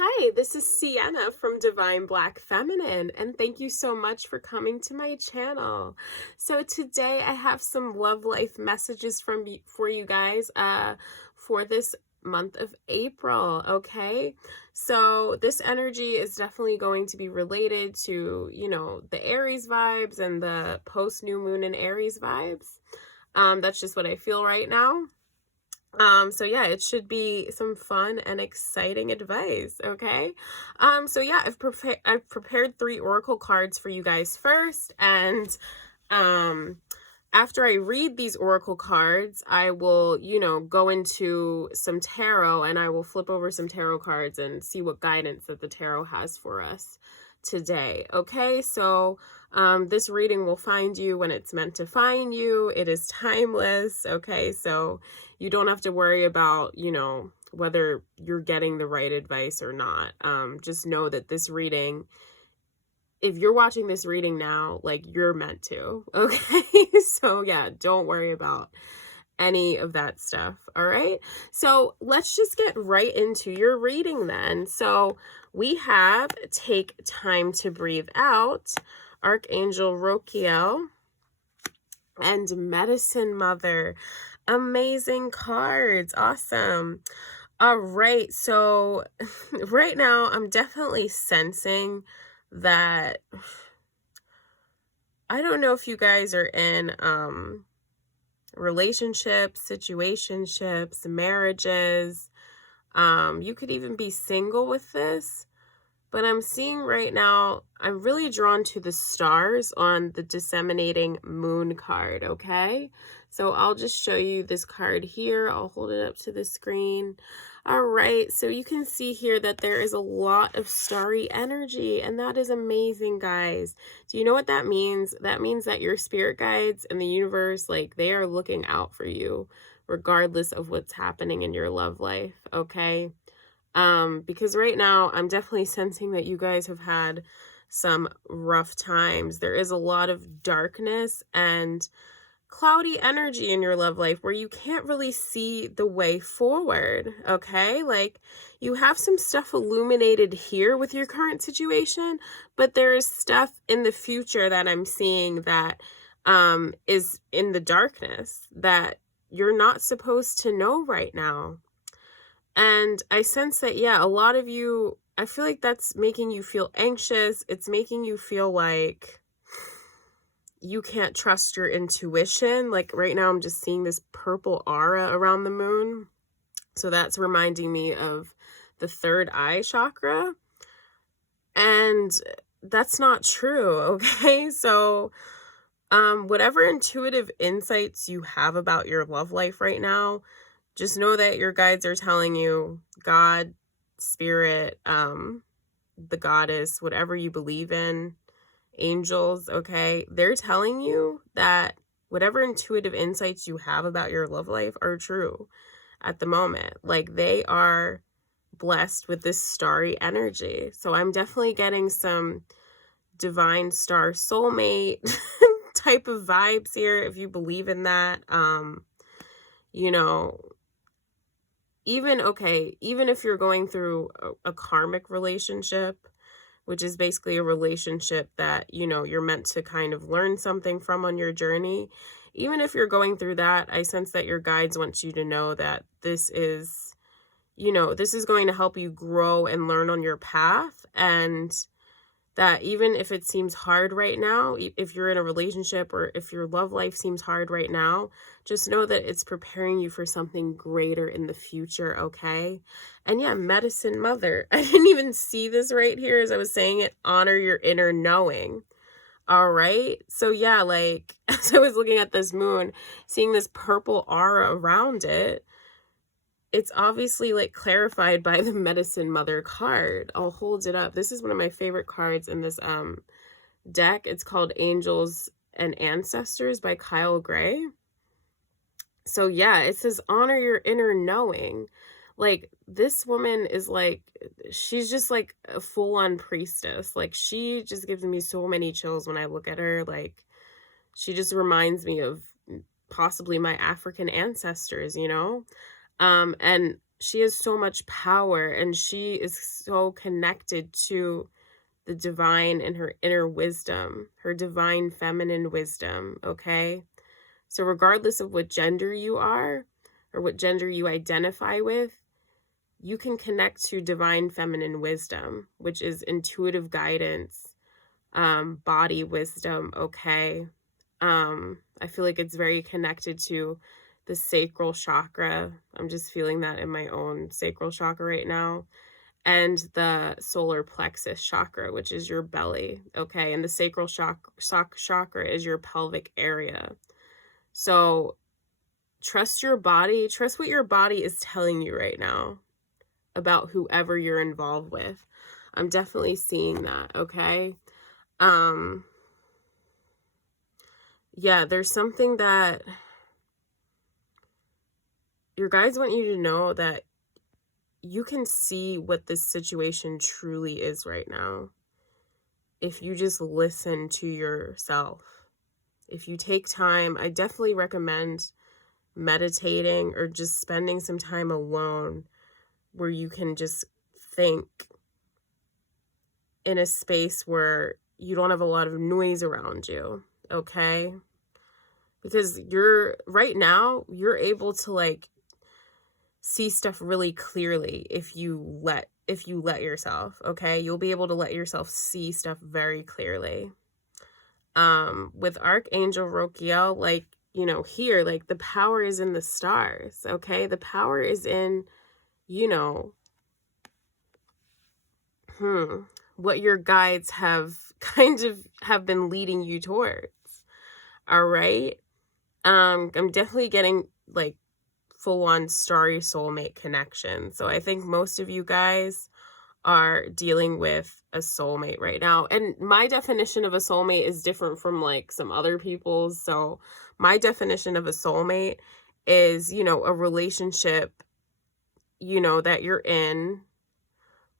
Hi, this is Sienna from Divine Black Feminine, and thank you so much for coming to my channel. So today I have some love life messages for you guys for this month of April, okay? So this energy is definitely going to be related to, the Aries vibes and the post new moon in Aries vibes. That's just what I feel right now. So yeah, it should be some fun and exciting advice, okay? So yeah, I've prepared 3 oracle cards for you guys first, and um after I read these oracle cards, I will, go into some tarot, and I will flip over some tarot cards and see what guidance that the tarot has for us today. Okay, so this reading will find you when it's meant to find you. It is timeless. Okay, so you don't have to worry about, whether you're getting the right advice or not. Just know that this reading, if you're watching this reading now, like, you're meant to. Okay, so yeah, don't worry about any of that stuff. All right, so let's just get right into your reading then. So we have Take Time to Breathe Out, Archangel Rokiel, and Medicine Mother. Amazing cards. Awesome. All right, so right now I'm definitely sensing that, I don't know if you guys are in relationships, situationships, marriages. You could even be single with this, but I'm seeing right now, I'm really drawn to the stars on the Disseminating Moon card, okay? So I'll just show you this card here. I'll hold it up to the screen. All right, so you can see here that there is a lot of starry energy, and that is amazing, guys. Do you know what that means? That means that your spirit guides and the universe, like, they are looking out for you regardless of what's happening in your love life, okay? Because right now I'm definitely sensing that you guys have had some rough times. There is a lot of darkness and cloudy energy in your love life where you can't really see the way forward, okay? Like, you have some stuff illuminated here with your current situation, but there is stuff in the future that I'm seeing that is in the darkness that you're not supposed to know right now. And I sense that, yeah, a lot of you, I feel like that's making you feel anxious. It's making you feel like you can't trust your intuition. Like, right now, I'm just seeing this purple aura around the moon. So that's reminding me of the third eye chakra. And that's not true, okay? So whatever intuitive insights you have about your love life right now, just know that your guides are telling you, God, spirit, the goddess, whatever you believe in, angels, okay? They're telling you that whatever intuitive insights you have about your love life are true at the moment. Like, they are blessed with this starry energy. So I'm definitely getting some divine star soulmate type of vibes here, if you believe in that. You know, even if you're going through a karmic relationship, which is basically a relationship that, you're meant to kind of learn something from on your journey. Even if you're going through that, I sense that your guides want you to know that this is, this is going to help you grow and learn on your path. And that even if it seems hard right now, if you're in a relationship or if your love life seems hard right now, just know that it's preparing you for something greater in the future, okay? And yeah, Medicine Mother. I didn't even see this right here as I was saying it. Honor your inner knowing. All right? So yeah, like, as I was looking at this moon, seeing this purple aura around it, it's obviously, like, clarified by the Medicine Mother card. I'll hold it up. This is one of my favorite cards in this deck. It's called Angels and Ancestors by Kyle Gray. So yeah, it says honor your inner knowing. Like, this woman is like, she's just like a full-on priestess. Like, she just gives me so many chills when I look at her. Like, she just reminds me of possibly my African ancestors, And she has so much power, and she is so connected to the divine and her inner wisdom, her divine feminine wisdom, okay? So regardless of what gender you are or what gender you identify with, you can connect to divine feminine wisdom, which is intuitive guidance, body wisdom, okay? I feel like it's very connected to the sacral chakra. I'm just feeling that in my own sacral chakra right now. And the solar plexus chakra, which is your belly, okay? And the sacral chakra is your pelvic area. So trust your body. Trust what your body is telling you right now about whoever you're involved with. I'm definitely seeing that, okay? Yeah, there's something that your guides want you to know, that you can see what this situation truly is right now if you just listen to yourself. If you take time, I definitely recommend meditating or just spending some time alone where you can just think in a space where you don't have a lot of noise around you, okay? Because right now, you're able to like see stuff really clearly if you let yourself, okay? You'll be able to let yourself see stuff very clearly. With Archangel Rokiel, like, you know, here, like, the power is in the stars, okay? The power is in, you know, what your guides have been leading you towards, all right? I'm definitely getting, like, full-on starry soulmate connection. So I think most of you guys are dealing with a soulmate right now. And my definition of a soulmate is different from like some other people's. So my definition of a soulmate is, you know, a relationship, you know, that you're in,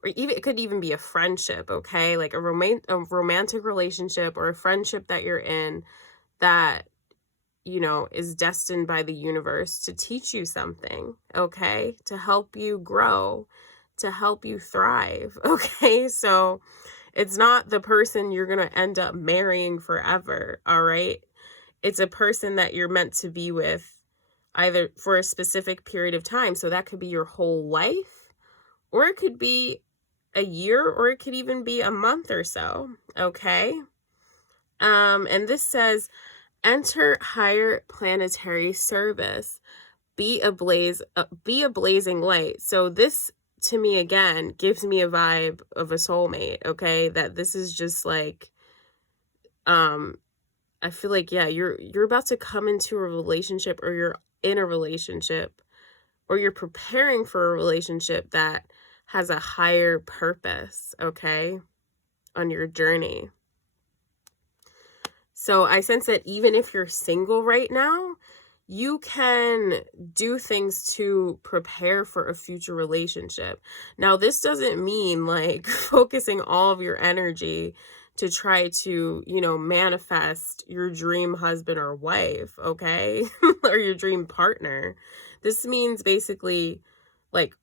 or even it could even be a friendship, okay? Like a romantic relationship or a friendship that you're in that, you know, is destined by the universe to teach you something, okay? To help you grow, to help you thrive, okay? So it's not the person you're going to end up marrying forever, all right? It's a person that you're meant to be with either for a specific period of time. So that could be your whole life, or it could be a year, or it could even be a month or so, okay? And this says, enter higher planetary service. Be a blazing light. So this, to me, again, gives me a vibe of a soulmate, okay? That this is just like, I feel like, yeah, you're about to come into a relationship, or you're in a relationship, or you're preparing for a relationship that has a higher purpose, okay, on your journey. So I sense that even if you're single right now, you can do things to prepare for a future relationship. Now, this doesn't mean like focusing all of your energy to try to, you know, manifest your dream husband or wife, okay? Or your dream partner. This means basically like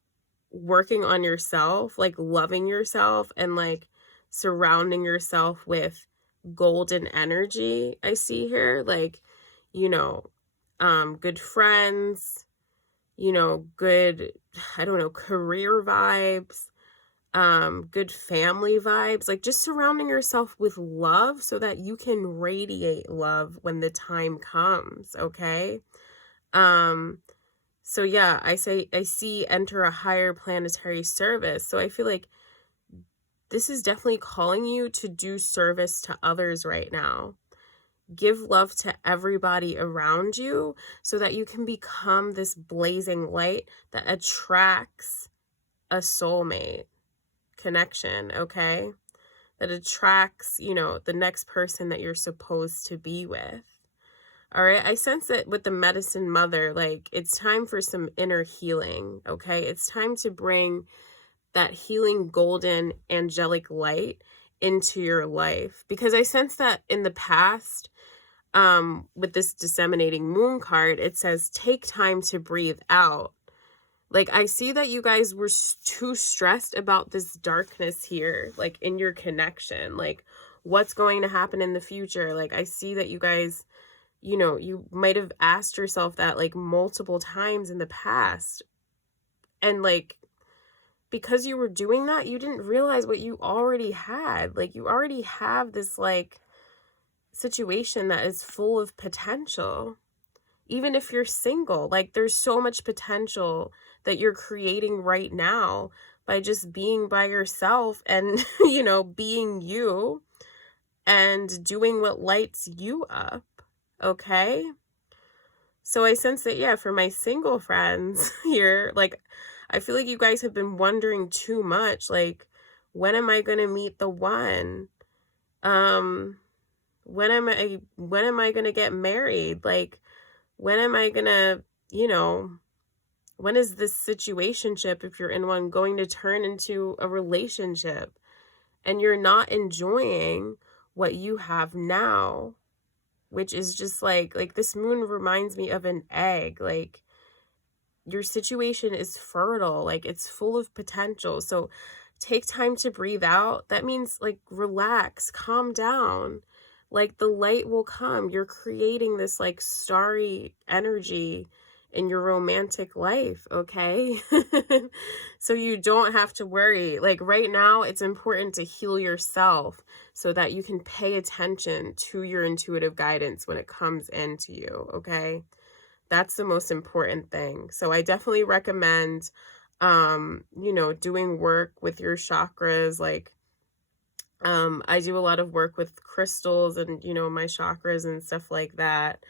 working on yourself, like loving yourself, and like surrounding yourself with golden energy. I see here, like, you know, good friends, you know, good, I don't know, career vibes, good family vibes, like just surrounding yourself with love so that you can radiate love when the time comes, okay? So yeah, I see enter a higher planetary service. So I feel like this is definitely calling you to do service to others right now. Give love to everybody around you so that you can become this blazing light that attracts a soulmate connection, okay? That attracts, you know, the next person that you're supposed to be with. All right, I sense that with the medicine mother, like it's time for some inner healing, okay? It's time to bring that healing golden angelic light into your life, because I sense that in the past, with this disseminating moon card, it says take time to breathe out. Like, I see that you guys were too stressed about this darkness here, like in your connection, like what's going to happen in the future. Like, I see that you guys, you know, you might have asked yourself that like multiple times in the past. And like, because you were doing that, you didn't realize what you already had. Like, you already have this like situation that is full of potential. Even if you're single, like there's so much potential that you're creating right now by just being by yourself and, you know, being you and doing what lights you up. Okay. So I sense that, yeah, for my single friends here, like, I feel like you guys have been wondering too much. Like, when am I going to meet the one? When am I going to get married? Like, when am I going to, you know, when is this situationship, if you're in one, going to turn into a relationship? And you're not enjoying what you have now, which is just like this moon reminds me of an egg. Like, your situation is fertile, like it's full of potential. So take time to breathe out. That means like relax, calm down. Like, the light will come. You're creating this like starry energy in your romantic life, okay? So you don't have to worry. Like, right now, it's important to heal yourself so that you can pay attention to your intuitive guidance when it comes into you, okay? That's the most important thing. So I definitely recommend, you know, doing work with your chakras. Like, I do a lot of work with crystals and, you know, my chakras and stuff like that.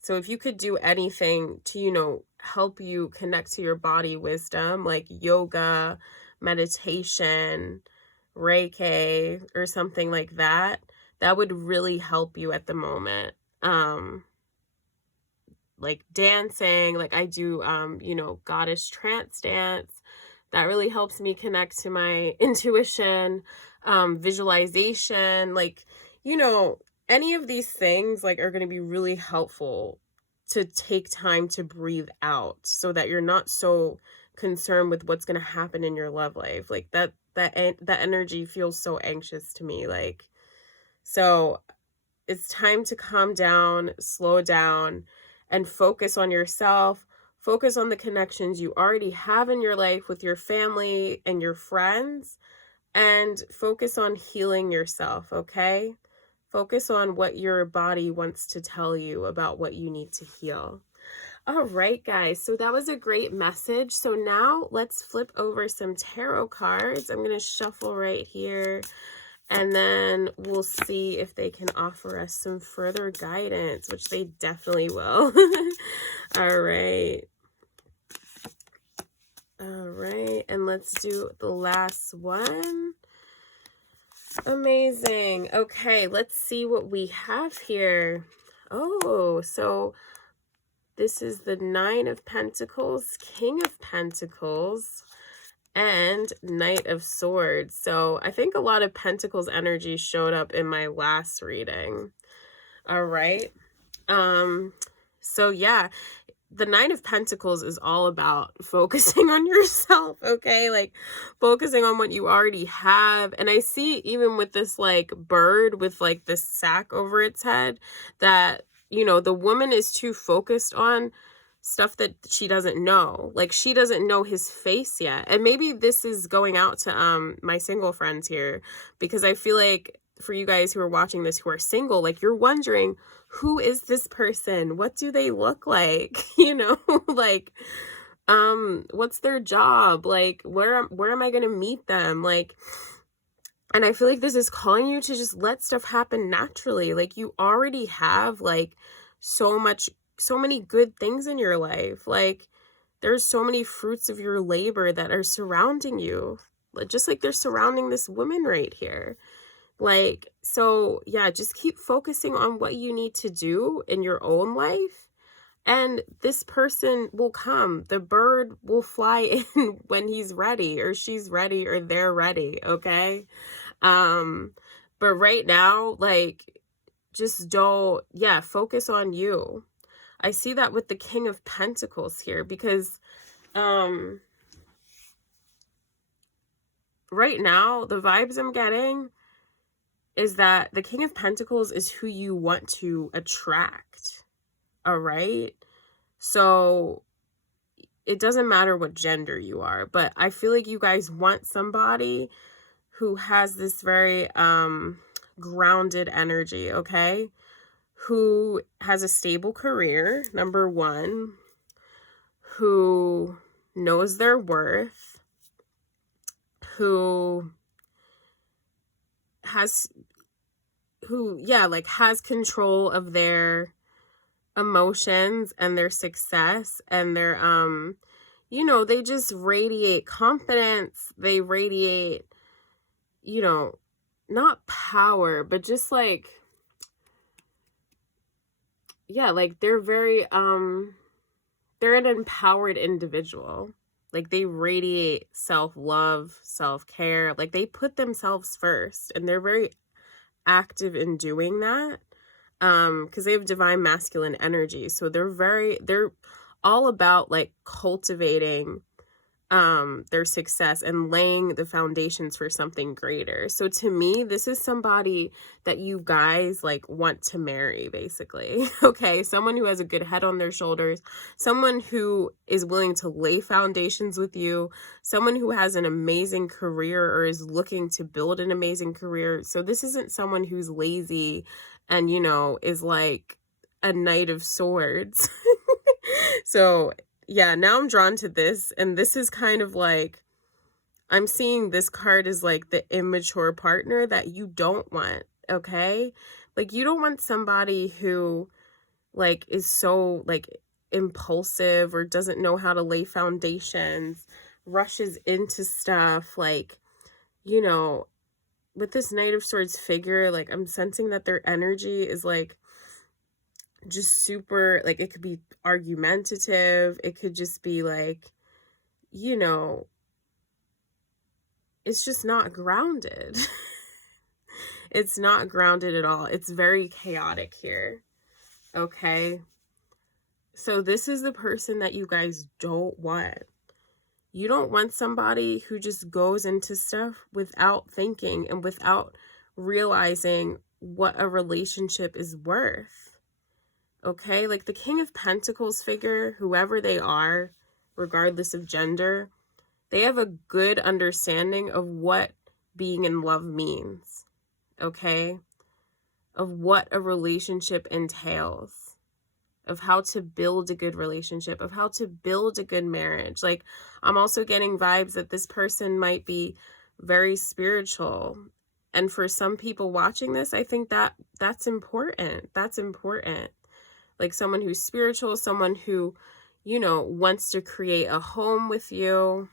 So if you could do anything to, you know, help you connect to your body wisdom, like yoga, meditation, Reiki, or something like that, that would really help you at the moment. Like dancing, like I do, you know, goddess trance dance. That really helps me connect to my intuition, visualization, like, you know, any of these things like are going to be really helpful to take time to breathe out so that you're not so concerned with what's going to happen in your love life. Like that energy feels so anxious to me. Like, so it's time to calm down, slow down, and focus on yourself. Focus on the connections you already have in your life with your family and your friends, and focus on healing yourself, okay? Focus on what your body wants to tell you about what you need to heal. All right, guys, so that was a great message. So now let's flip over some tarot cards. I'm going to shuffle right here, and then we'll see if they can offer us some further guidance, which they definitely will. All right. All right, and let's do the last one. Amazing. Okay, let's see what we have here. Oh, so this is the Nine of Pentacles, King of Pentacles, and Knight of Swords. So I think a lot of Pentacles energy showed up in my last reading. All right. So yeah, the Nine of Pentacles is all about focusing on yourself, okay? Like, focusing on what you already have. And I see even with this like bird with like this sack over its head that, you know, the woman is too focused on stuff that she doesn't know. Like, she doesn't know his face yet. And maybe this is going out to my single friends here, because I feel like for you guys who are watching this who are single, like, you're wondering, who is this person? What do they look like? You know, like, what's their job? Like, where am I going to meet them? Like, and I feel like this is calling you to just let stuff happen naturally. Like, you already have like so many good things in your life. Like, there's so many fruits of your labor that are surrounding you, just like they're surrounding this woman right here. Like, so yeah, just keep focusing on what you need to do in your own life, and this person will come. The bird will fly in when he's ready, or she's ready, or they're ready, okay? But right now, like, just don't, yeah, focus on you. I see that with the King of Pentacles here, because right now the vibes I'm getting is that the King of Pentacles is who you want to attract. All right. So it doesn't matter what gender you are, but I feel like you guys want somebody who has this very grounded energy, okay? Who has a stable career, number one, who knows their worth, who has control of their emotions and their success, and their they just radiate confidence. They radiate, not power, but just like, like they're very they're an empowered individual. Like they radiate self-love, self-care. Like they put themselves first, and they're very active in doing that. Because they have divine masculine energy. So they're all about like cultivating their success and laying the foundations for something greater. So to me, this is somebody that you guys like want to marry, basically. Okay, someone who has a good head on their shoulders, someone who is willing to lay foundations with you, someone who has an amazing career or is looking to build an amazing career. So this isn't someone who's lazy and is like a Knight of Swords. So yeah, now I'm drawn to this, and this is kind of like, I'm seeing this card as like the immature partner that you don't want, okay? Like you don't want somebody who like is so like impulsive or doesn't know how to lay foundations, rushes into stuff, like, with this Knight of Swords figure, like I'm sensing that their energy is like just super, like it could be argumentative, it could just be like, it's just not grounded. It's not grounded at all. It's very chaotic here. Okay, so this is the person that you guys don't want. You don't want somebody who just goes into stuff without thinking and without realizing what a relationship is worth. Okay, like the King of Pentacles figure, whoever they are, regardless of gender, they have a good understanding of what being in love means, okay? Of what a relationship entails, of how to build a good relationship, of how to build a good marriage. Like, I'm also getting vibes that this person might be very spiritual. And for some people watching this, I think that that's important. That's important. Like someone who's spiritual, someone who, wants to create a home with you.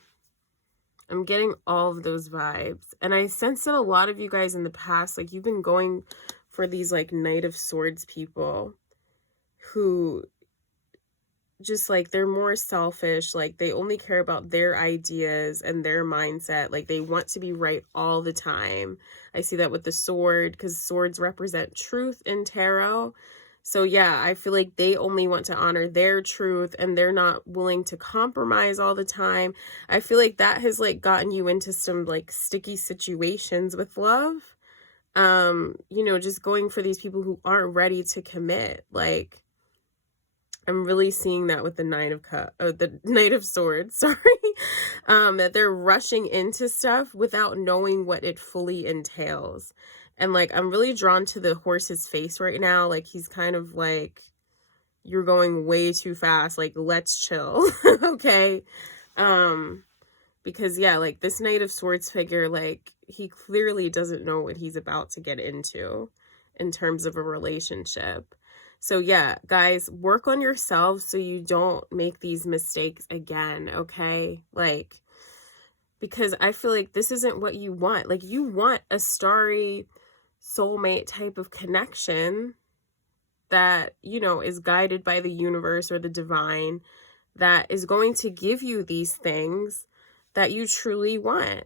I'm getting all of those vibes. And I sense that a lot of you guys in the past, like you've been going for these like Knight of Swords people who just like, they're more selfish. Like they only care about their ideas and their mindset. Like they want to be right all the time. I see that with the sword, because swords represent truth in tarot. So yeah, I feel like they only want to honor their truth and they're not willing to compromise all the time. I feel like that has like gotten you into some like sticky situations with love. Just going for these people who aren't ready to commit. Like I'm really seeing that with the the Knight of Swords, sorry. That they're rushing into stuff without knowing what it fully entails. And like, I'm really drawn to the horse's face right now. Like he's kind of like, you're going way too fast. Like, let's chill. Okay. Because yeah, like this Knight of Swords figure, like he clearly doesn't know what he's about to get into in terms of a relationship. So yeah, guys, work on yourselves so you don't make these mistakes again, okay? Like, because I feel like this isn't what you want. Like you want a starry soulmate type of connection that, is guided by the universe or the divine, that is going to give you these things that you truly want.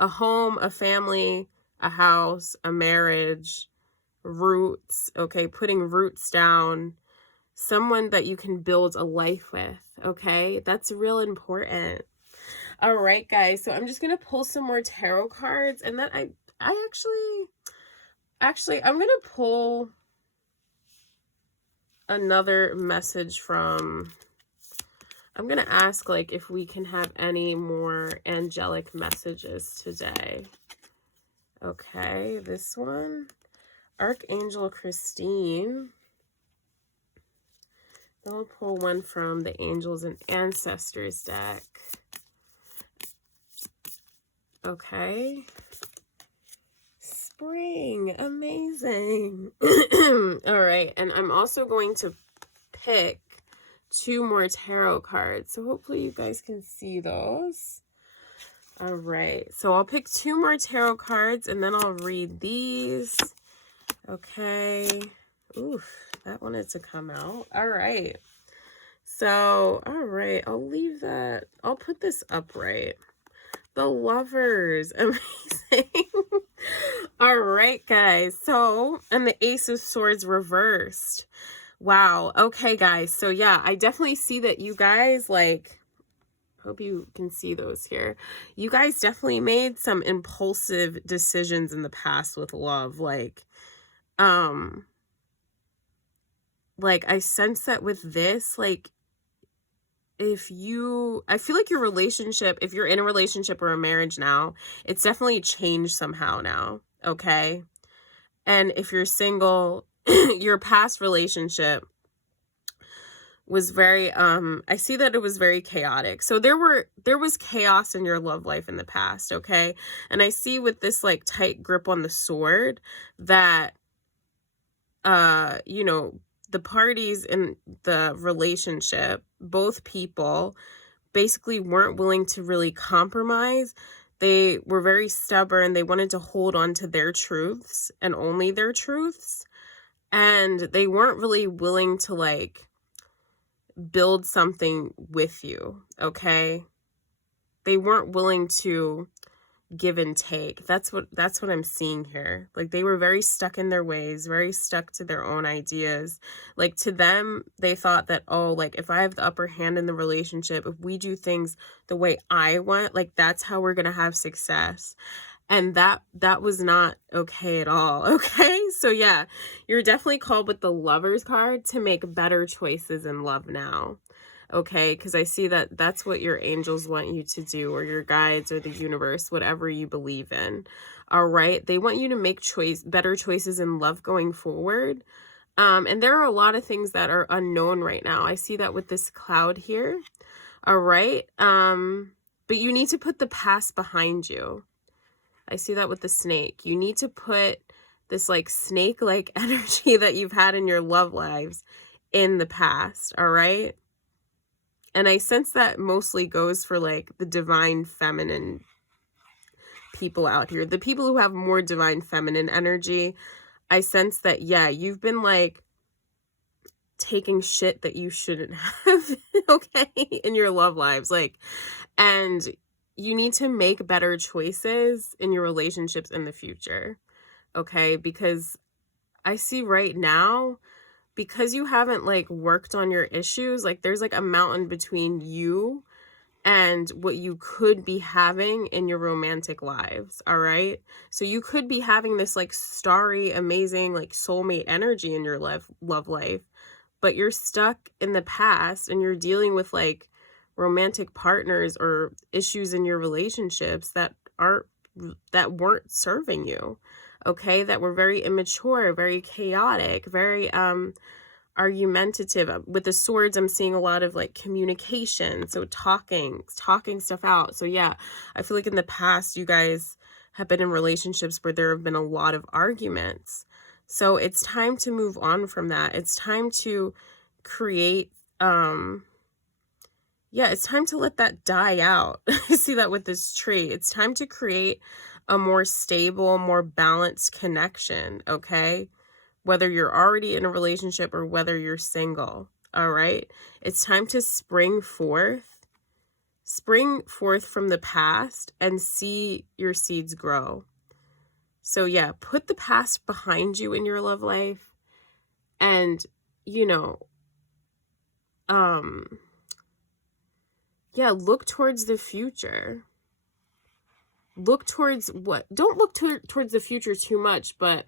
A home, a family, a house, a marriage, roots, okay, putting roots down, someone that you can build a life with, okay? That's real important. All right, guys. So I'm just going to pull some more tarot cards, and then I actually I'm going to pull another message from, I'm going to ask like if we can have any more angelic messages today. Okay, this one, Archangel Christine. Then we'll pull one from the Angels and Ancestors deck. Okay. Spring. Amazing. All right. And I'm also going to pick 2 more tarot cards. So hopefully you guys can see those. All right. So I'll pick 2 more tarot cards and then I'll read these. Okay. Oof. That wanted to come out. All right. So, all right. I'll leave that. I'll put this upright. The Lovers. Amazing. All right, guys. So, and the Ace of Swords reversed. Wow. Okay, guys. So, yeah, I definitely see that you guys, like, hope you can see those here. You guys definitely made some impulsive decisions in the past with love. Like, I sense that with this, like, I feel like your relationship, if you're in a relationship or a marriage now, it's definitely changed somehow now, okay? And if you're single, your past relationship was very, I see that it was very chaotic. So there was chaos in your love life in the past, okay? And I see with this, like, tight grip on the sword that, you know, the parties in the relationship, both people basically weren't willing to really compromise. They were very stubborn. They wanted to hold on to their truths and only their truths. And they weren't really willing to, like, build something with you, okay? They weren't willing to give and take. That's what I'm seeing here. Like, they were very stuck in their ways, very stuck to their own ideas. Like, to them, they thought that, oh, like, if I have the upper hand in the relationship, if we do things the way I want, like, that's how we're gonna have success. And that was not okay at all, okay? So yeah, you're definitely called with the Lovers card to make better choices in love now. Okay, because I see that that's what your angels want you to do, or your guides, or the universe, whatever you believe in. All right, they want you to make better choices in love going forward. And there are a lot of things that are unknown right now. I see that with this cloud here. All right, but you need to put the past behind you. I see that with the snake. You need to put this, like, snake-like energy that you've had in your love lives in the past. All right. And I sense that mostly goes for, like, the divine feminine people out here. The people who have more divine feminine energy, I sense that, yeah, you've been, like, taking shit that you shouldn't have, okay, in your love lives. Like, and you need to make better choices in your relationships in the future, okay? Because I see right now, because you haven't, like, worked on your issues, like, there's, like, a mountain between you and what you could be having in your romantic lives, all right? So you could be having this, like, starry, amazing, like, soulmate energy in your love life, but you're stuck in the past and you're dealing with, like, romantic partners or issues in your relationships that weren't serving you, okay? That were very immature, very chaotic, very argumentative. With the swords, I'm seeing a lot of, like, communication, so talking stuff out. So yeah, I feel like in the past you guys have been in relationships where there have been a lot of arguments. So it's time to move on from that. It's time to create it's time to let that die out. I see that with this tree. It's time to create a more stable, more balanced connection, okay? Whether you're already in a relationship or whether you're single, all right? It's time to spring forth from the past and see your seeds grow. So yeah, put the past behind you in your love life and, you know, yeah, look towards the future. Look towards don't look towards the future too much, but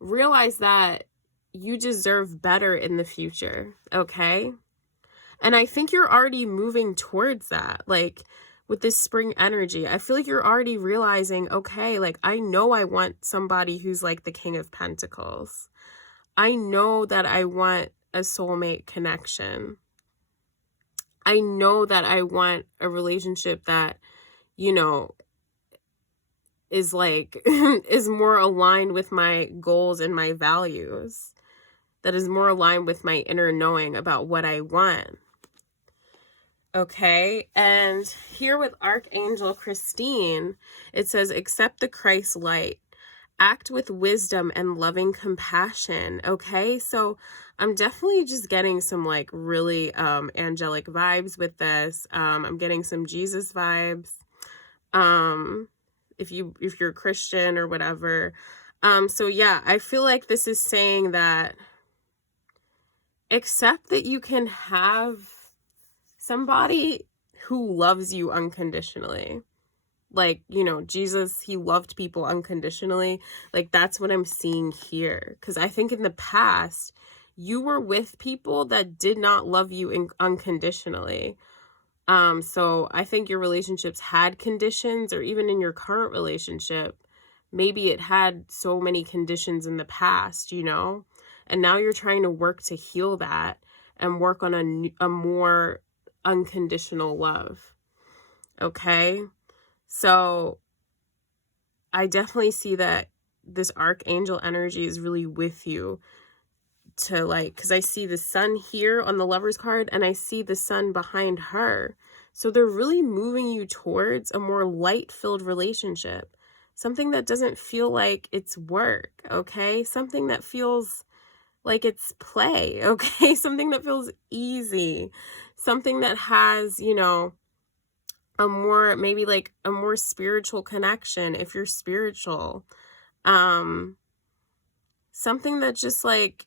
realize that you deserve better in the future, okay? And I think you're already moving towards that. Like with this spring energy, I feel like you're already realizing, okay, like I know I want somebody who's like the King of Pentacles. I know that I want a soulmate connection. I know that I want a relationship that, you know, is like, is more aligned with my goals and my values, that is more aligned with my inner knowing about what I want. Okay, and here with Archangel Christine, it says, accept the Christ light, act with wisdom and loving compassion. Okay, so I'm definitely just getting some like really angelic vibes with this. I'm getting some Jesus vibes. If you're Christian or whatever. So yeah, I feel like this is saying that accept that you can have somebody who loves you unconditionally. Like, you know, Jesus, he loved people unconditionally. Like, that's what I'm seeing here. Because I think in the past, you were with people that did not love you unconditionally. So I think your relationships had conditions, or even in your current relationship, maybe it had so many conditions in the past, you know? And now you're trying to work to heal that and work on a more unconditional love. Okay? So I definitely see that this archangel energy is really with you to like, because I see the sun here on the Lover's card and I see the sun behind her. So they're really moving you towards a more light-filled relationship. Something that doesn't feel like it's work, okay? Something that feels like it's play, okay? Something that feels easy. Something that has, you know, a more, maybe like a more spiritual connection if you're spiritual. Something that just like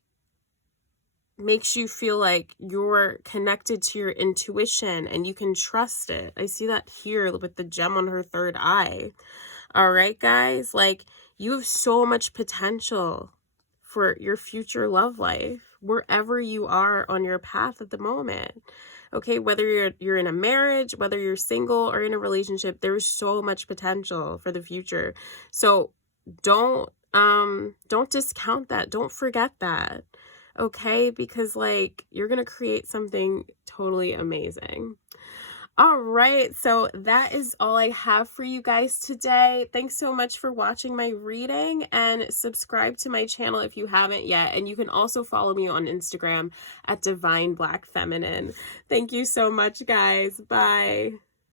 makes you feel like you're connected to your intuition and you can trust it. I see that here with the gem on her third eye. All right, guys, like you have so much potential for your future love life wherever you are on your path at the moment. Okay, whether you're in a marriage, whether you're single or in a relationship, there's so much potential for the future. So don't discount that. Don't forget that. Okay, because like you're gonna create something totally amazing. All right, so that is all I have for you guys today. Thanks so much for watching my reading, and subscribe to my channel if you haven't yet. And you can also follow me on Instagram at Divine Black Feminine. Thank you so much, guys. Bye.